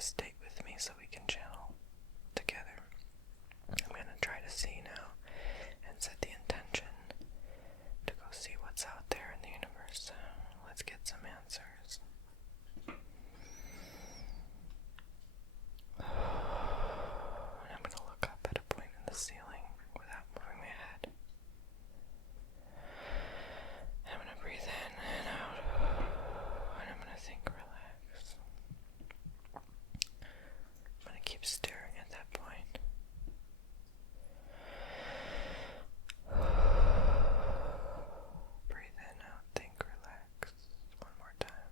a state with me so we can channel together. I'm going to try to see now and set the intention to go see what's out there in the universe. Let's get some answers. And I'm going to look up at a point in the ceiling without moving my head. I'm going to breathe in and out, and I'm going to think relax. I'm going to keep staring at that point. Breathe in, out, think, relax. One more time.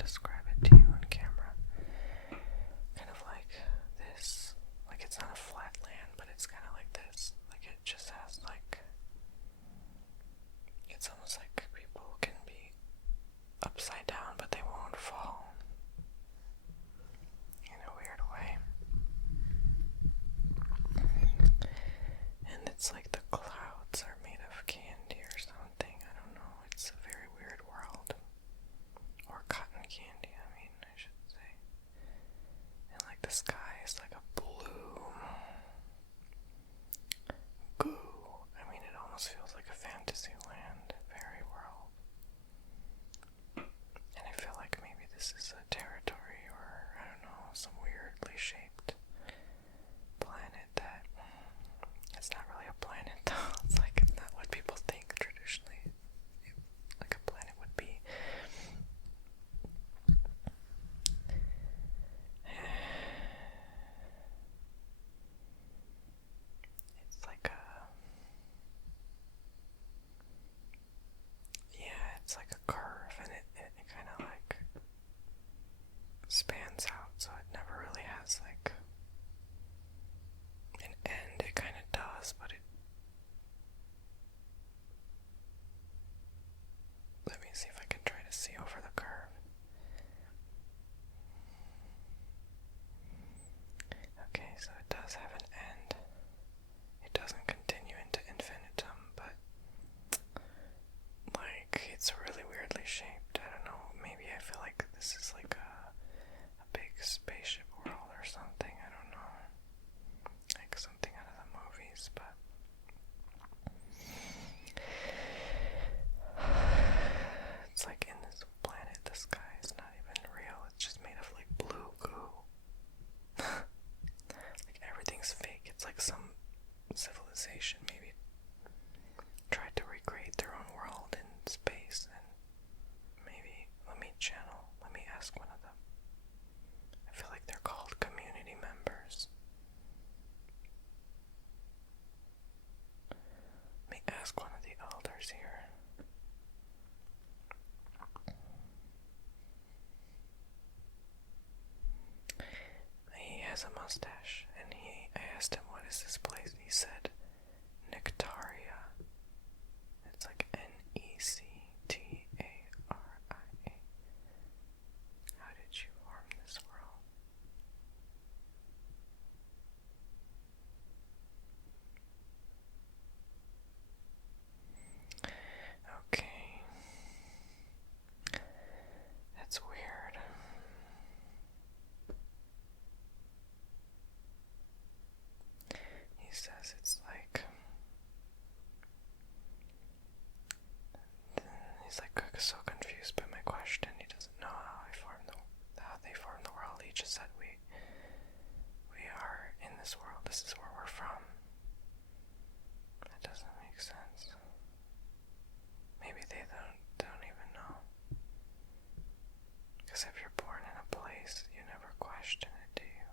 describe it to you on camera. Kind of like this. Like it's not a flat land, but it's kind of like this. Like it just has like, it's almost like people can be upside down, but they won't fall. In a weird way. And it's like the clouds are made of candy or something. I don't know. It's a very weird world. Or cotton candy, I should say. And like the sky is like a blue goo. It almost feels like a fantasy land, fairy world. And I feel like maybe this is a territory or, I don't know, some weirdly shaped planet that, it's not really a planet though. It's like not what people think traditionally like a planet would be. It's like a, yeah, it's like a curve, and it kind of like spans out, so it never really has like an end. It kind of does, but it, let me see if I can try to see over the curve. Okay, so it does have an end. It doesn't continue into infinitum, but like it's really weirdly shaped. I don't know, maybe I feel like this is like a big spaceship world or something. I don't know. Like something out of the movies, but it's like in this planet, the sky is not even real. It's just made of like blue goo. Like everything's fake. It's like some civilization maybe tried to recreate their own world in space, and maybe let me ask one of them. I feel like they're called community members. Let me ask one of the elders here. He has a mustache, and I asked him, what is this place? He said, Nectaria. It's like Nectaria. How did you form this world? Okay. That's weird. He says it's like, he's like so confused by my question. He doesn't know how they formed the world. He just said we are in this world. This is where we're from. That doesn't make sense. Maybe they don't even know. Because if you're born in a place, you never question it, do you?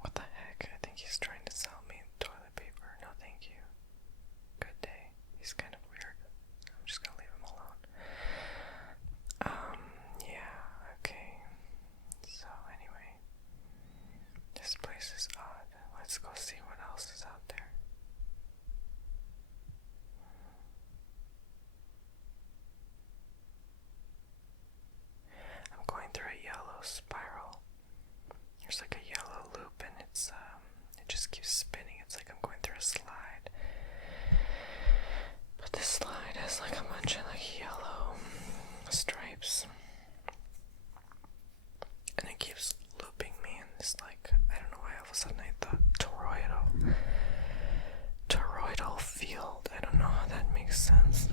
What the heck? I think he's trying to sell me toilet paper. No, thank you. Good day. He's kind of weird. I'm just gonna leave him alone. Yeah, okay. So anyway, this place is odd. Let's go see what else is out there. I'm going through a yellow spiral. There's like a yellow loop, and it just keeps spinning. It's like I'm going through a slide. But this slide has like a bunch of like yellow stripes. And it keeps looping me in this like, I don't know why all of a sudden I thought toroidal field. I don't know how that makes sense.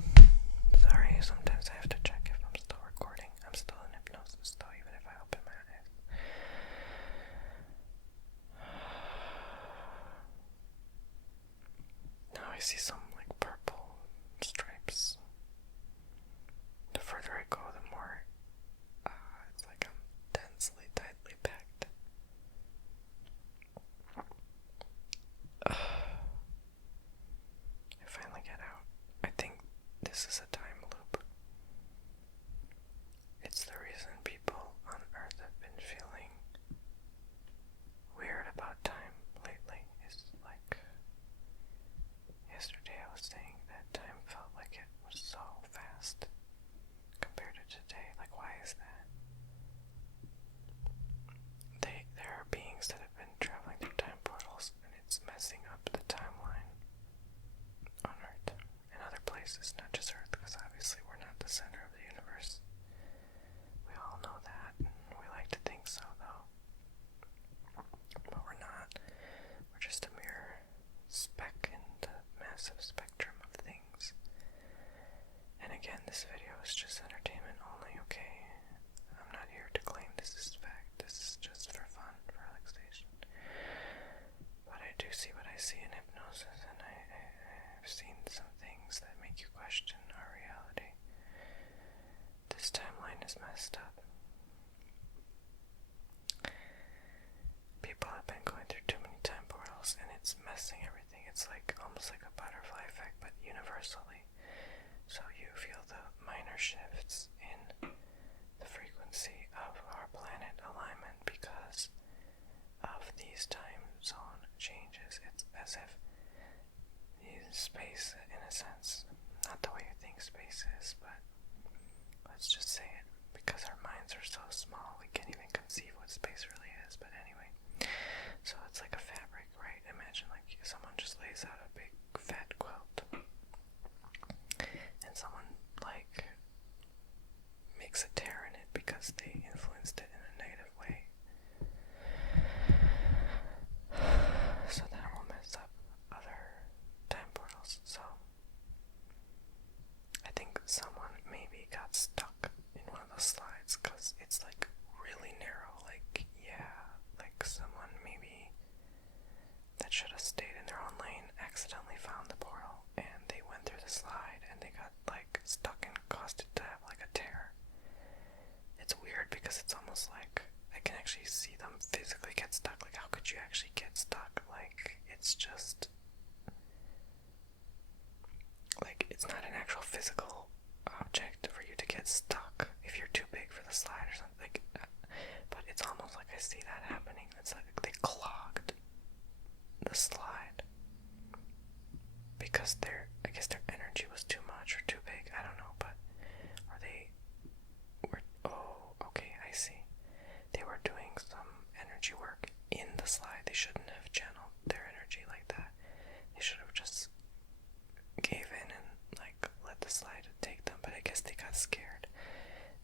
Sorry, sometimes I have to check if I'm still recording. I'm still in hypnosis though, even if I open my eyes. Now I see some like purple stripes. The further I go, the more it's like I'm densely, tightly packed. this is a time loop. It's the reason people on Earth have been feeling weird about time lately. It's like yesterday I was saying that time felt like it was so fast compared to today. Like, why is that? There are beings that have been traveling through time portals, and it's messing up the timeline on Earth and other places, not just Earth, because obviously we're not the center of the universe. We all know that, and we like to think so, though. But we're not. We're just a mere speck in the massive spectrum of things. And again, this video is just entertainment only, okay? I'm not here to claim this is fact. This is just for fun, for relaxation. But I do see what I see in hypnosis, and I've seen some things that make you question our reality. This timeline is messed up. People have been going through too many time portals, and it's messing everything. It's like almost like a butterfly effect, but universally. So you feel the minor shifts in the frequency of our planet alignment because of these time zone changes. It's as if space, in a sense, not the way you think space is, but let's just say it, because our minds are so small we can't even conceive what space really is. But anyway, so it's like a fabric, right? Imagine like someone just lays out a big fat quilt, and someone like makes a tear in it because they influenced it in a negative way. So that will mess up other time portals. So I think someone maybe got stuck in one of those slides because it's like really narrow. Like, yeah, like someone maybe that should have stayed in their own lane accidentally found the portal, and they went through the slide and they got like stuck and caused it to have like a tear. It's weird because it's almost like I can actually see them physically get stuck. Like, how could you actually get stuck? Like, it's just like it's not an actual physical object for you to get stuck if you're too big for the slide or something. Like, but it's almost like I see that happening. It's like they clogged the slide because I guess their energy was too much or too big. I don't know, but okay, I see. They were doing some energy work in the slide. They shouldn't have channeled their energy like that. They should have just gave in and like let the slide take them. But I guess they got scared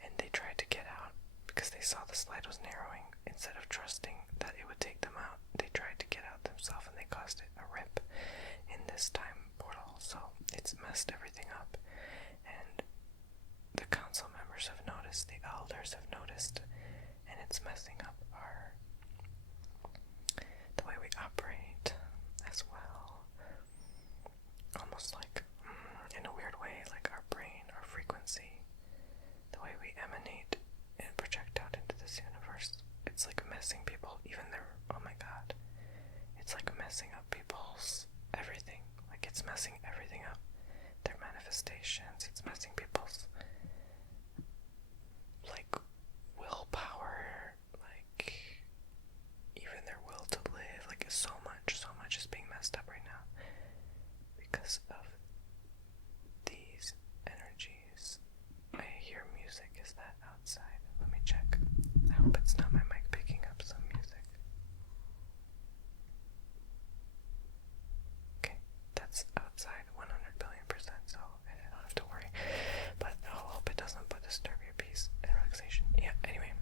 and they tried to get out because they saw the slide was narrowing. Instead of trusting that it would take them out, they tried to get out themselves, and they caused it a rip in this time portal. So it's messed everything up, and the council members have noticed, the elders have noticed, and it's messing up the way we operate as well. Almost like, in a weird way, like our brain, our frequency, the way we emanate and project out into this universe. It's like messing people, even oh my god, it's like messing up people's everything. Like, it's messing everything up. Their manifestations, it's messing people's like willpower, like even their will to live. Like, so much is being messed up right now because of these energies. I hear music. Is that outside? Let me check. I hope it's not my mic picking up some music. Okay, that's outside 100 billion%, so I don't have to worry. But I hope it doesn't disturb your peace and relaxation. Yeah, anyway.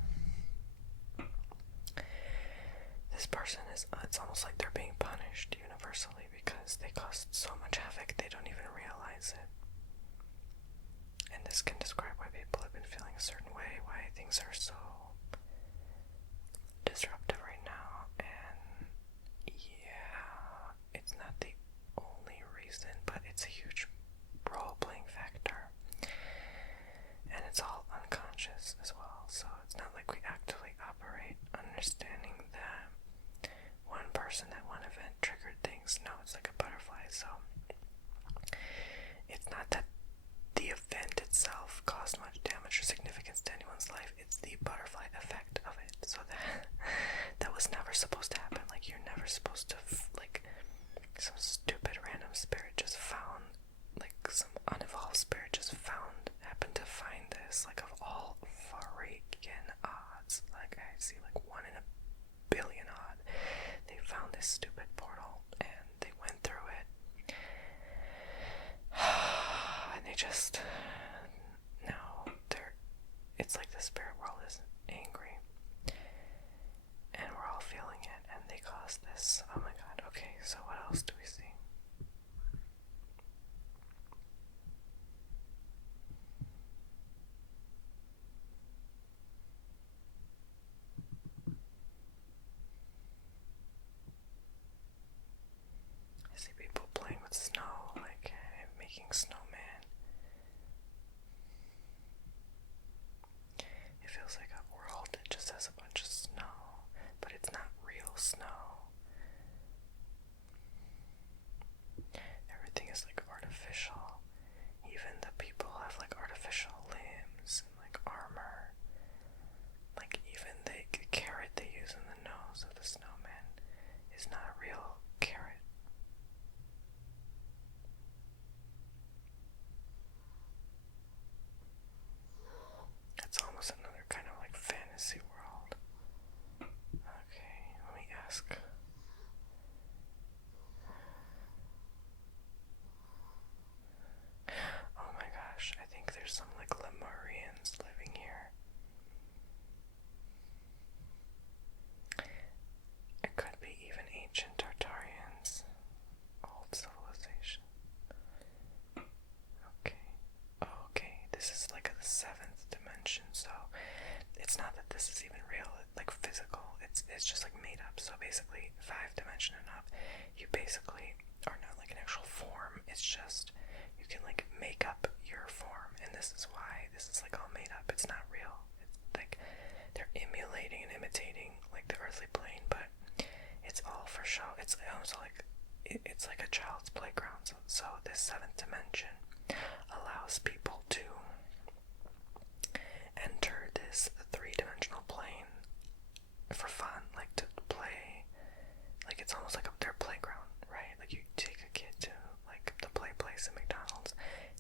This person it's almost like they're being punished universally because they caused so much havoc they don't even realize it. And this can describe why people have been feeling a certain way, why things are so disruptive right now. And yeah, it's not the only reason, but it's a huge role-playing factor. And it's all unconscious as well, so it's not like we actively operate understanding that one person, that one event triggered things. No, it's like a butterfly. So it's not that the event itself caused much damage or significance to anyone's life. It's the butterfly effect of it. So that was never supposed to happen. Like, you're never supposed to, like, some stupid random spirit just found, like, some unevolved spirit just happened to find this, like, of all freaking odds. Like, I see, like, 1 in a billion odd. They found this stupid portal, and they went through it. And they just, now, it's like the spirit world is angry. And we're all feeling it, and they caused this. Oh my god, okay, so what else do we see? I see people playing with snow, like making snowman. It feels like a world that just has a bunch of snow, but it's not real snow. Everything is like artificial. Even the people have like artificial limbs and like armor. Like even the carrot they use in the nose of the snowman is not a real carrot. It's almost another kind of like fantasy world. Okay, let me ask. Oh my gosh, I think there's some like Lemurians living here. It could be even ancient Tartarians. Old civilization. Okay. Okay, this is like the 7th dimension, so it's not that this is even real, like physical. It's just like made up. So basically 5 dimension and up, you basically are not like an actual form. It's just you can like make up your form, and this is why this is like all made up. It's not real. It's like they're emulating and imitating like the earthly plane, but it's all for show. It's almost like it's like a child's playground. So this 7th dimension allows people to enter this 3-dimensional plane for fun, like to play. Like it's almost like their playground, right? Like you take a kid to like the play place at McDonald's.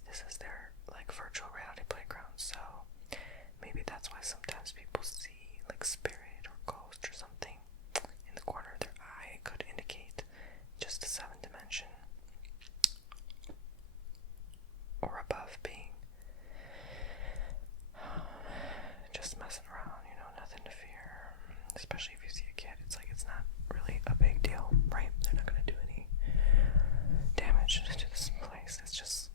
This is their like virtual reality playground. So maybe that's why sometimes people see like spirit or ghost or something in the corner of their eye. It could indicate just a 7th dimension or above being. Just messing around, nothing to fear. Especially if you see a kid, it's like it's not really a big deal, right? They're not gonna do any damage to this place. It's just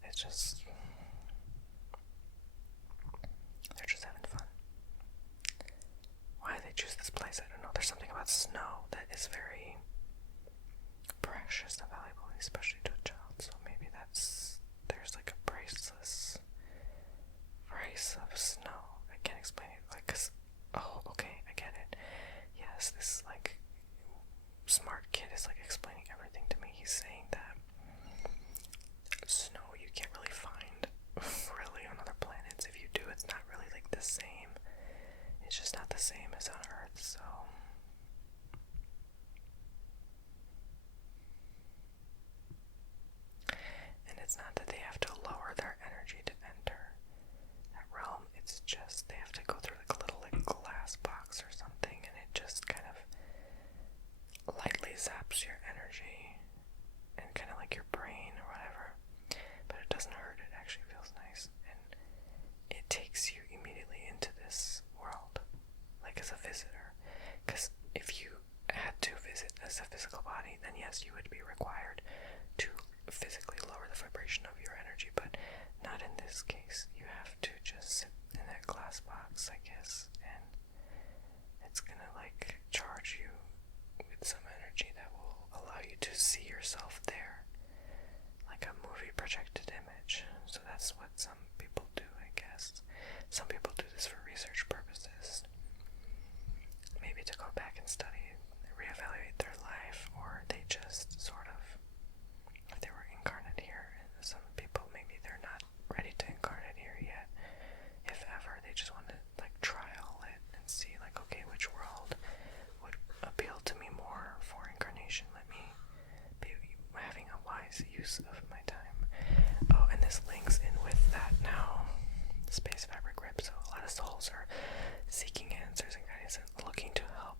they're just having fun. Why they choose this place, I don't know. There's something about snow that is very precious and valuable, especially to a child. So maybe there's like a price of snow. I can't explain it. Like, oh, okay, I get it. Yes, this like smart kid is like explaining everything to me. He's saying that snow you can't really find really on other planets. If you do, it's not really like the same. It's just not the same as on Earth. So and it's not that they have to lower their energy to enter that realm. It's just they have to go through like a little like glass box or something, and it just kind of lightly zaps your energy and kind of like your brain or whatever. But it doesn't hurt. It actually feels nice, and it takes you immediately into this world, like as a visitor. Because if you had to visit as a physical body, then yes, you would be required to physically lower the vibration of your energy, but not in this case. You have to just sit in that glass box, I guess, and it's gonna like charge you with some energy that will allow you to see yourself there, like a movie projected image. So that's what some people do, I guess. Some people do this for research purposes, maybe to go back and study, reevaluate their life, or they just sort of, if they were incarnate here, and some people maybe they're not ready to incarnate use of my time. Oh, and this links in with that now. Space fabric rip. So a lot of souls are seeking answers and guidance and looking to help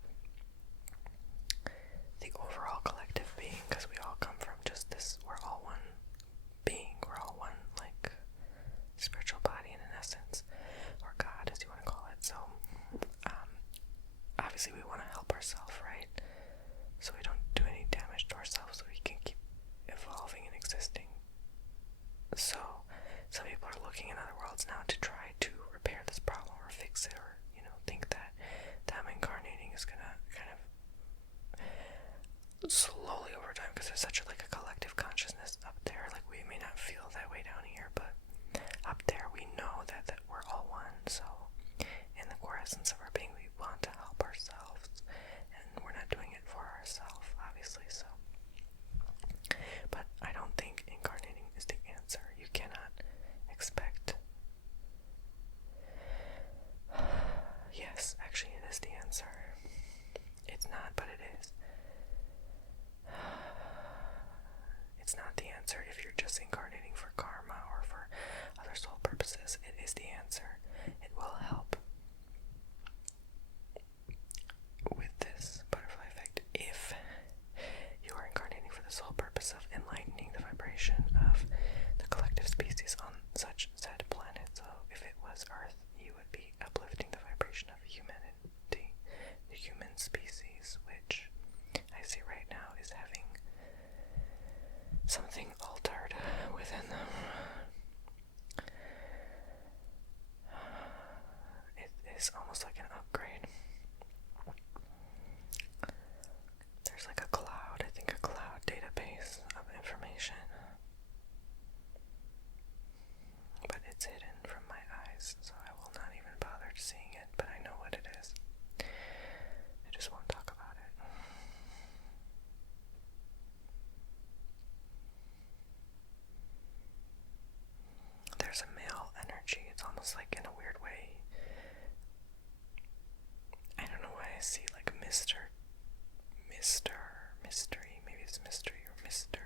the overall collective being, because we all come from just this, we're all one being, we're all one, like, spiritual body in an essence, or God, as you want to call it. So, obviously we want to help ourselves, right? So we don't do any damage to ourselves, so we can keep evolving and existing. So, some people are looking in other worlds now to try to repair this problem or fix it, or, think that them incarnating is gonna kind of slowly over time, because there's such a collective consciousness up there. Like, we may not feel that way down here, but up there we know that we're all one. So in the core essence of our being, we want to help ourselves, and we're not doing it for ourselves, obviously. So, but I don't think incarnating is the answer. You cannot expect. Yes, actually it is the answer. It's not, but it is. It's not the answer if you're just incarnating for karma or for other soul purposes. It is the answer. It will help with this butterfly effect if you are incarnating for the sole purpose of enlightening the vibration of the collective species on such said planet. So if it was Earth, you would be uplifting the vibration of humanity, the human species, which I see right now is having something altered within them. It is almost like an upgrade. There's like a cloud, I think a cloud database of information, but it's hidden from my eyes, so I will not even bother seeing it, but I know what it is. I just won't talk about it. There's a male energy. It's almost like, in a weird way, I don't know why I see like mystery, maybe it's mystery or Mr.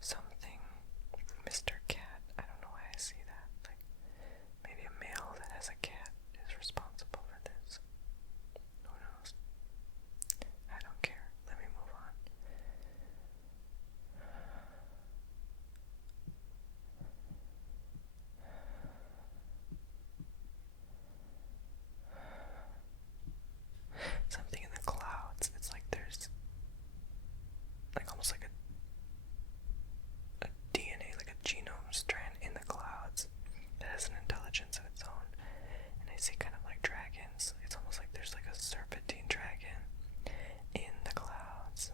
something, Mr. Cat. I don't know why I see that. Like, maybe a male that has a cat is responsible for this. Who knows? I don't care. Let me move on. Something in the clouds. It's like there's like almost like a DNA, like a genome strand in the clouds that has an intelligence of its own. And I see kind of like dragons. It's almost like there's like a serpentine dragon in the clouds,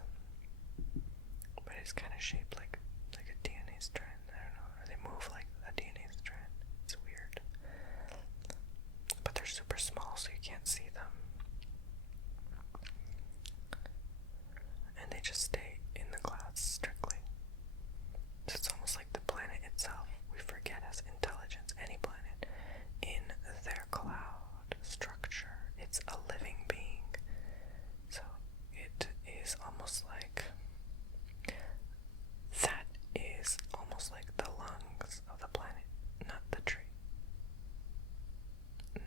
but it's kind of shaped like a DNA strand. I don't know. Or they move like a DNA strand. It's weird. But they're super small, so you can't see them. And they just stay in the clouds strictly. So it's almost like the planet itself, we forget, has intelligence. Any planet in their cloud structure, it's a living being. So it is almost like, that is almost like the lungs of the planet, not the tree.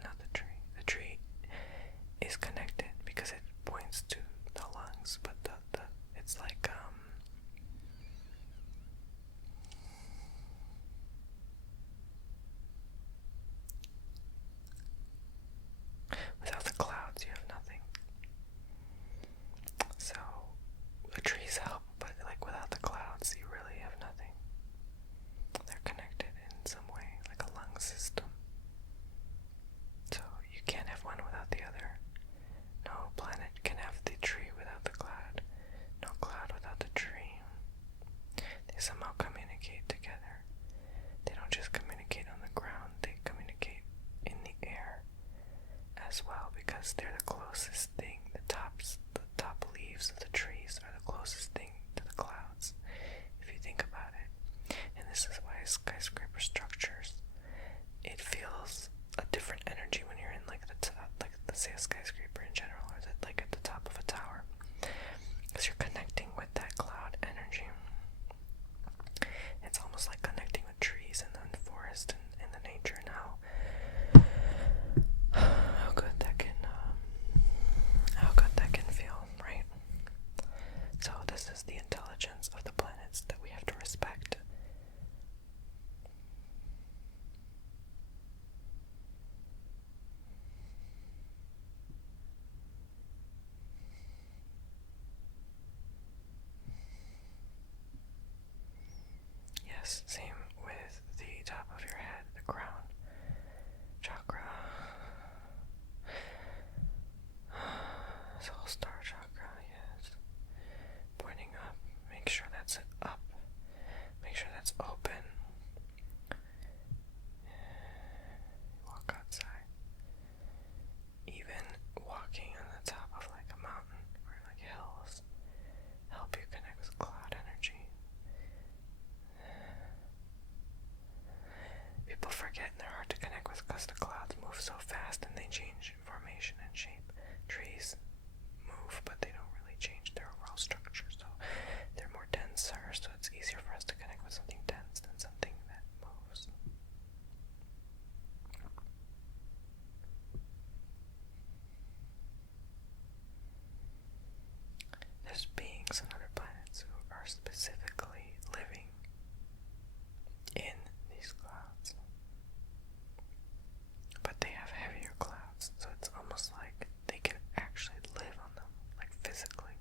Not the tree. The tree Yes, same with the top of your head, the crown chakra. Soul star chakra, yes. Pointing up. Make sure that's up. Make sure that's open. Walk outside. Even walking on the top of like a mountain or like hills help you connect with cloud energy. People forget and they're hard to connect with because the clouds move so fast and they change formation and shape. Trees move, but they don't really change their overall structure, so they're more denser, so it's easier for us to connect with something dense than something that moves. There's beings on other planets who are specifically living in these clouds, but they have heavier clouds, so it's almost like they can actually live on them, like physically.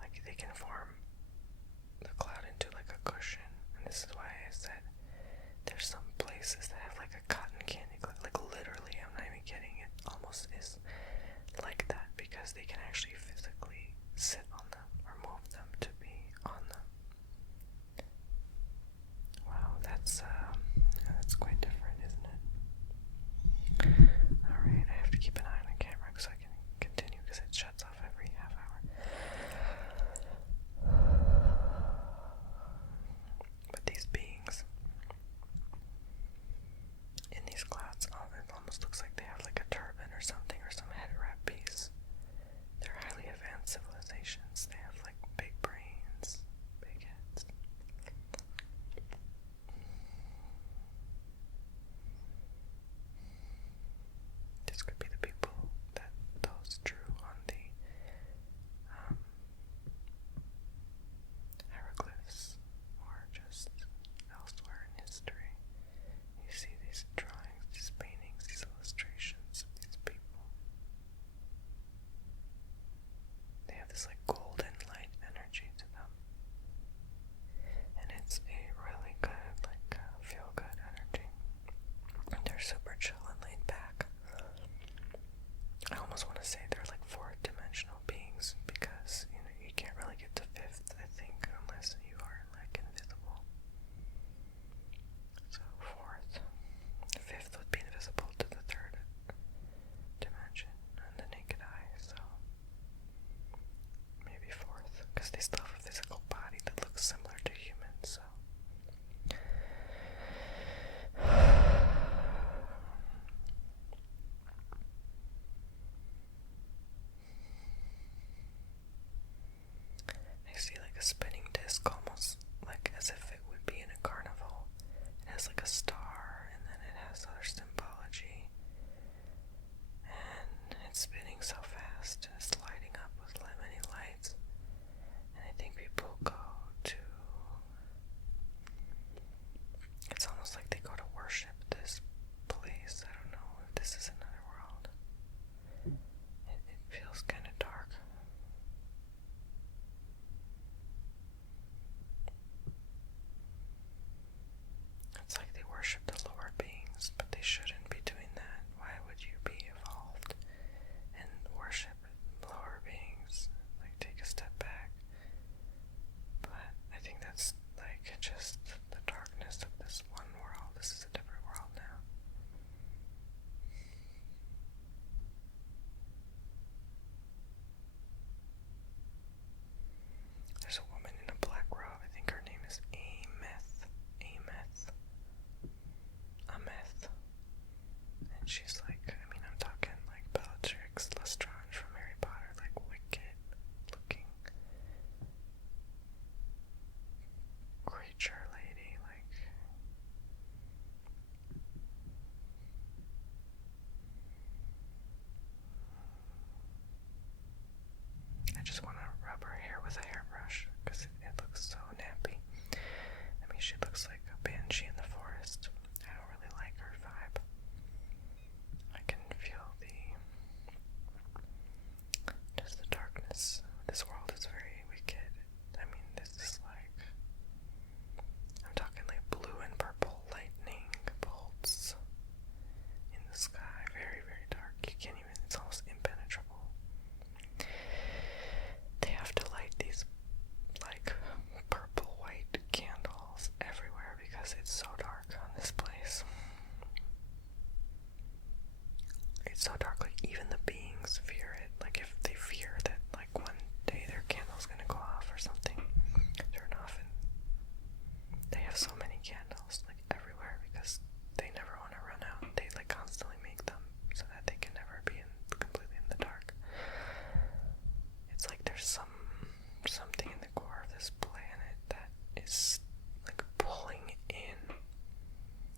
Like they can form the cloud into like a cushion, and this is why I said there's some places that have like a cotton candy cloud, like literally, I'm not even kidding, it almost is like that because they can actually physically sit on them or move them to be on them. Wow, that's quite different, isn't it? Alright, I have to keep an eye on the camera so I can continue because it shuts off every half hour. But these beings in these clouds, it almost looks like they have like a turban or something or some head wrap piece. They're highly advanced civilizations. They have like big brains, big heads. This could be the people that those drew on the hieroglyphs or just elsewhere in history. You see these drawings, these paintings, these illustrations of these people. They have this like golden light energy to them. And it's a really good, like feel-good energy. They're super chill and laid back. I almost want to say they're like fourth dimensional beings because, you know, you can't really get to fifth, I think, unless you are like invisible. So fourth. Fifth would be invisible to the third dimension and the naked eye, so maybe fourth, because they still have a physical body that looks similar to humans, so. I see like a spinning disc, almost like as if it would be in a carnival. It has like a star, and then it has other symbology, and it's spinning so fast, and it's lighting up with many lights, and I think people go to, it's almost like they go to worship this place. I don't know if this is another world. It feels kind of dark. It's like they worship the lower beings, but they shouldn't be doing that. Why would you be evolved and worship lower beings? Like, take a step back. But I think that's like just the darkness of this one world. This is a different world now. There's a woman in a black robe. I think her name is Ameth. And she's like, I mean, I'm talking like Bellatrix Lestrange from Harry Potter, like wicked looking creature lady, like. I just want to rub her hair with a hairbrush because it looks so nappy. I mean, she looks like a banshee in the forest. I don't really like her vibe. I can feel just the darkness. This world is very wicked. I mean, this is like, I'm talking like is like pulling in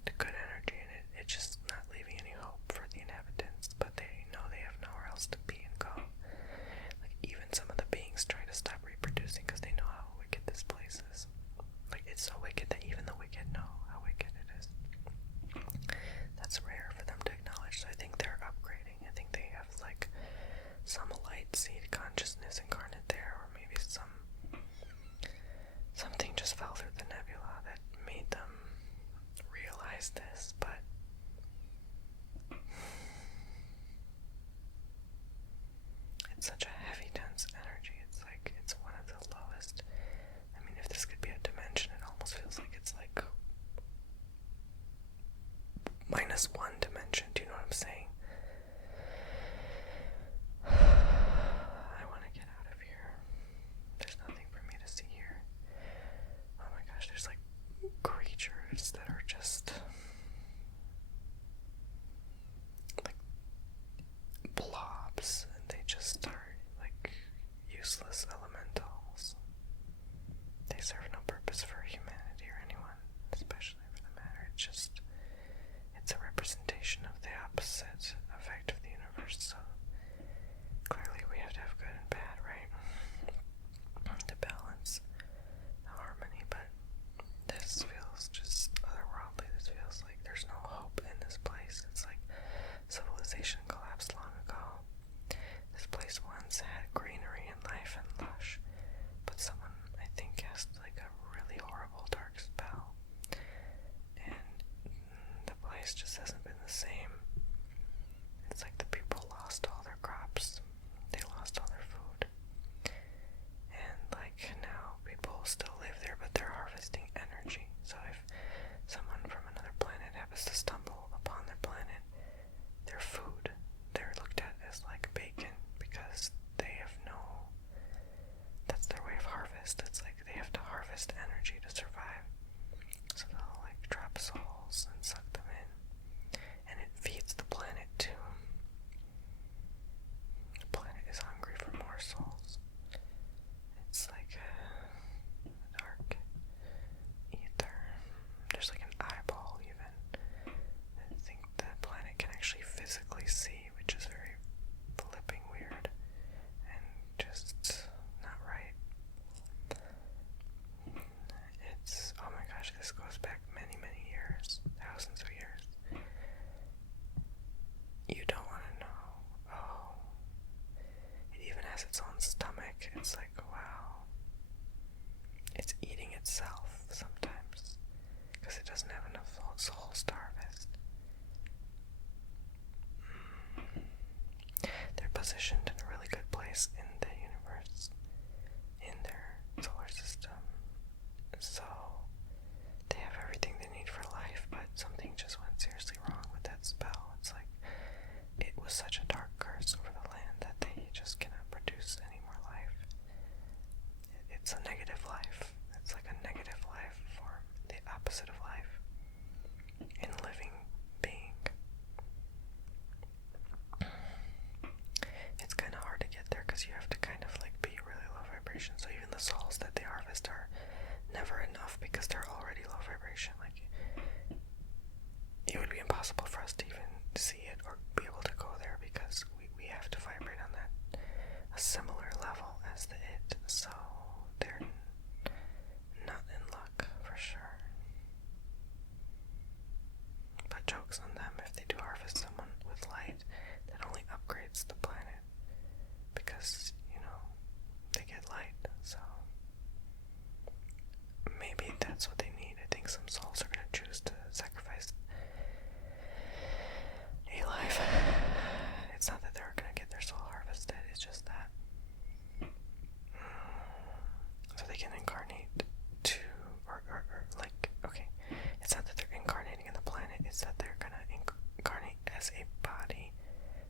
the good energy, and it's just not leaving any hope for the inhabitants, but they know they have nowhere else to be and go. Like, even some of the beings try to stop reproducing because they know how wicked this place is. Like, it's so wicked that even the wicked know how wicked it is. That's rare for them to acknowledge, so I think they're upgrading. I think they have, like, some light seed consciousness incarnate there, or maybe something just fell through the nebula that made them realize this, but it's such a heavy, dense energy. It's like, it's one of the lowest. I mean, if this could be a dimension, it almost feels like it's like -1 dimension. Do you know what I'm saying? I want to get out of here. There's nothing for me to see here. Oh my gosh, there's like creatures that are just like blobs, and they just are like useless elementals. They serve no purpose for humanity or anyone, especially for the matter. It's a representation of the opposite effect of the universe, so clearly we have to have good and bad, right? To balance the harmony, but this feels just otherworldly. This feels like there's no hope in this place. It's like civilization collapsed long ago. This place once had greenery and life and lush, but someone, I think, cast like a really horrible dark spell, and the place just hasn't been the same. It's like the people lost all their crops, they lost all their food, and like now people still live there, but they're harvesting energy. So if someone from another planet happens to stumble upon their planet, their food, they're looked at as like bacon, because they have that's their way of harvest. It's like they have to harvest energy to survive. So they'll like trap souls and suck them in, and it feeds the planet too. The planet is hungry for more souls. It's like a dark ether. There's like an eyeball even. I think the planet can actually physically see, which is very flipping weird and just not right. It's, oh my gosh, this goes back many, many years, thousands of years. You don't want to know. Oh, it even has its own stomach. It's like, wow. It's eating itself sometimes because it doesn't have enough souls to harvest. They're positioned in a really good place in the universe, in their solar system. So they have everything they need for life, but something just went seriously wrong with that spell. It's like it was such a dark curse over the land that they just cannot produce any more life. It's a negative life. It's like a negative life form, the opposite of life in living being. It's kind of hard to get there because you have to kind of like be really low vibration. So even the souls that they harvest are never enough because they're already low vibration. Like, it would be impossible for us to even see it or be able to go there because we have to vibrate on that a similar level as the it. So they're not in luck for sure. But joke's on them if they do harvest someone with light that only upgrades the planet, because, you know, they get light. So maybe that's what they need. I think some souls are going to choose to sacrifice a life. It's not that they're going to get their soul harvested, it's just that so they can incarnate to, or like, okay, it's not that they're incarnating in the planet, it's that they're going to incarnate as a body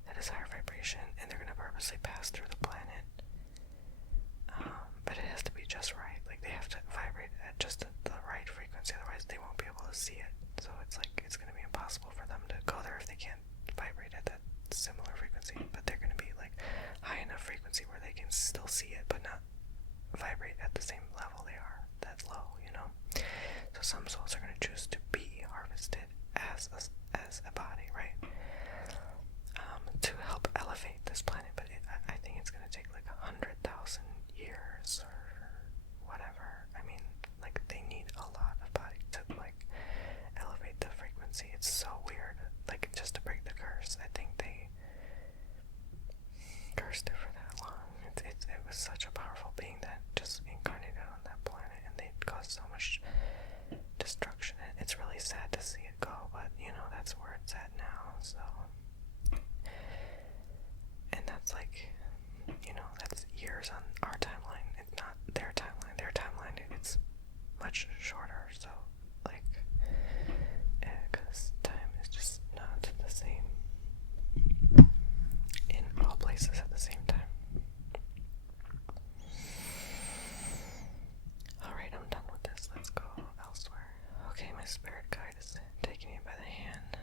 that is higher vibration, and they're going to purposely pass through the planet. But it has to be just right. Like, they have to vibrate at just the right frequency, otherwise they won't be able to see it. So it's like, it's going to be impossible for them to go there if they can't vibrate at that similar frequency. But they're going to be like high enough frequency where they can still see it, but not vibrate at the same level they are. That's low, you know? some souls are going to choose to be harvested as a body, right? To help elevate this planet, but I think it's going to take like 100,000 years or whatever. I mean, like, they need a lot of body to like elevate the frequency. It's so weird. Like, just to break the curse, I think they cursed it for that long. It was such a powerful being that just incarnated on that planet, and they caused so much destruction. It's really sad to see it go, but you know, that's where it's at now. So, and that's like, you know, that's years on our timeline. It's not their timeline. Their timeline, it's much shorter. So, like, because time is just not the same in all places at the same time. Alright, I'm done with this. Let's go elsewhere. Okay, my spirit guide is taking me by the hand.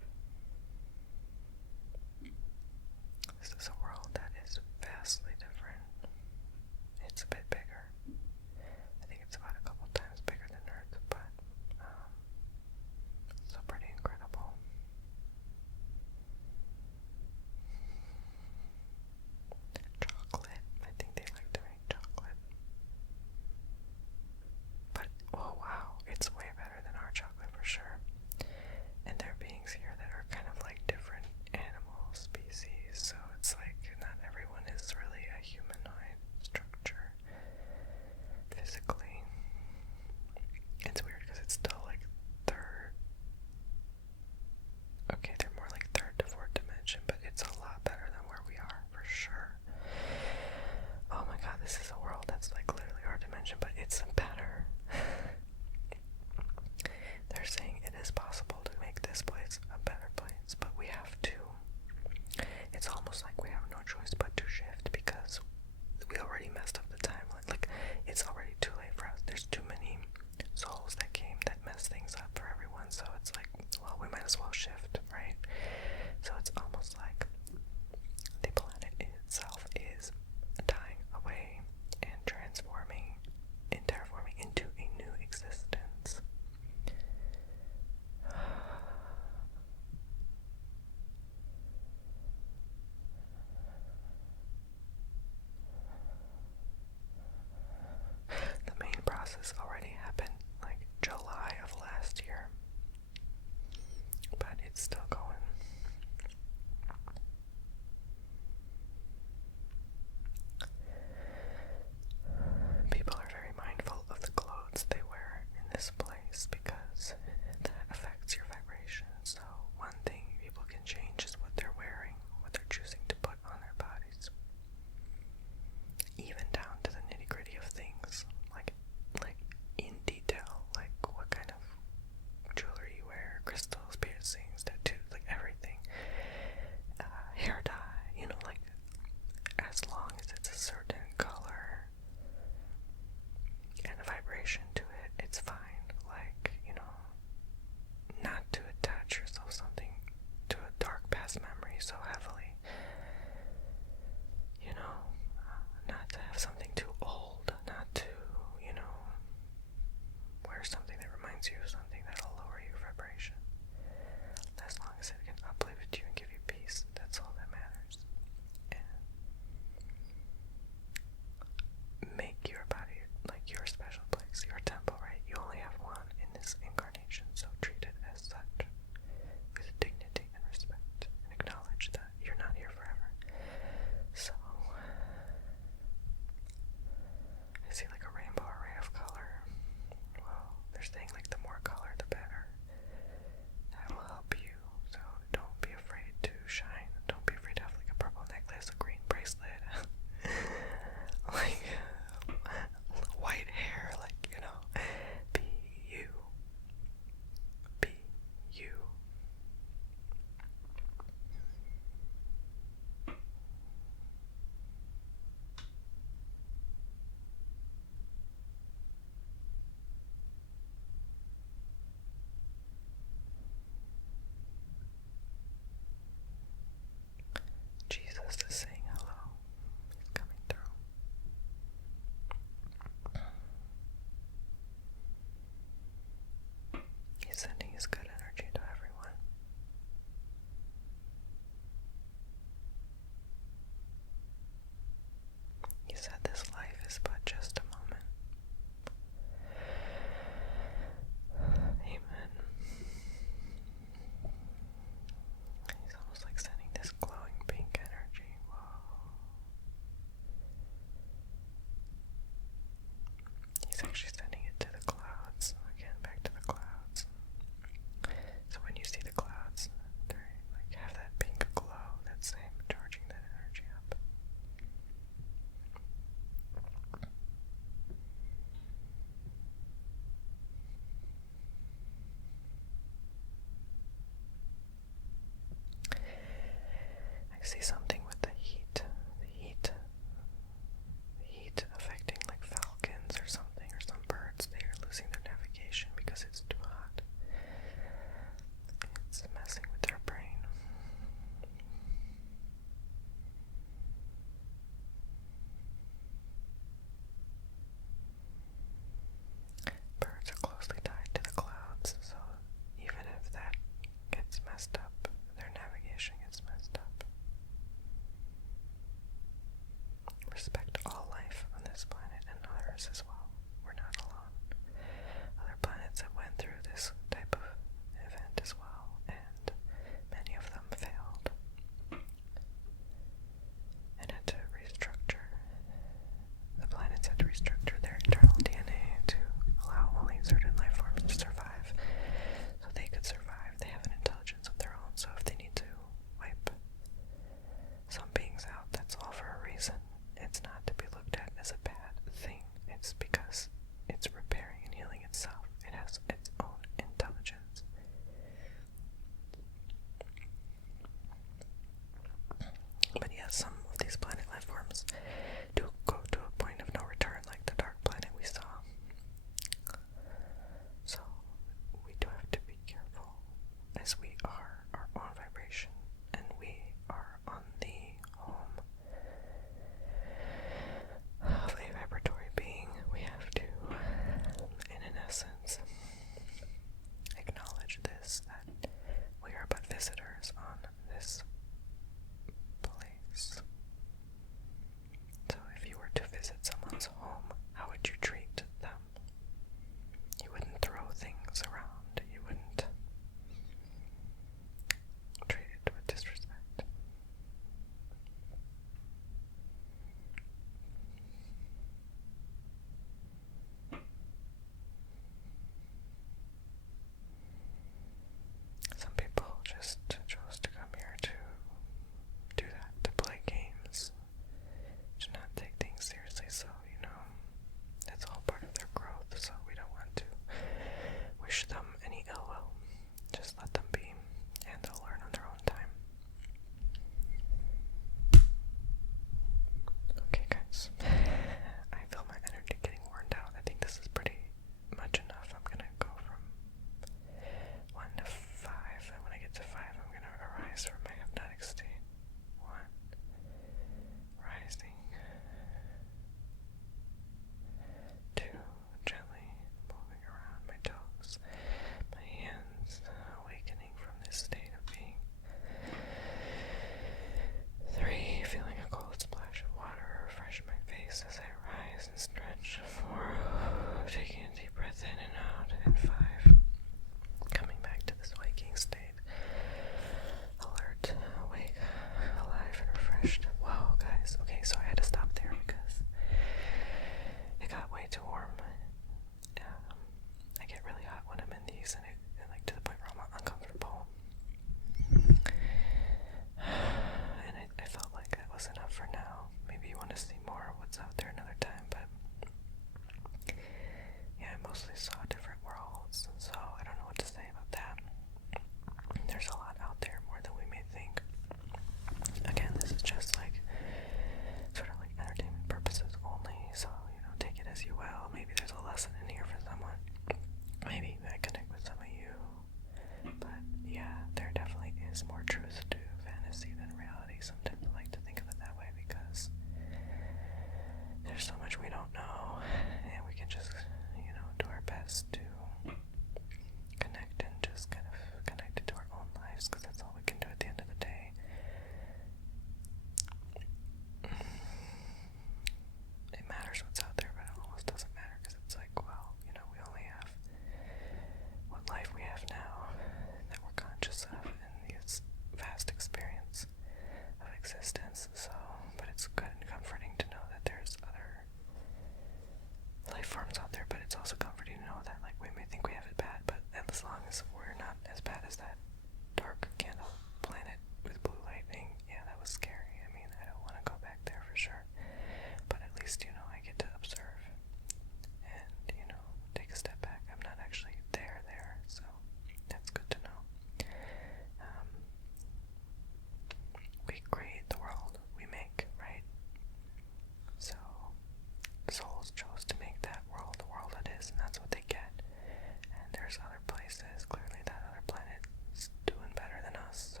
there's other places. Clearly that other planet is doing better than us, so,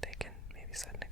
they can maybe set an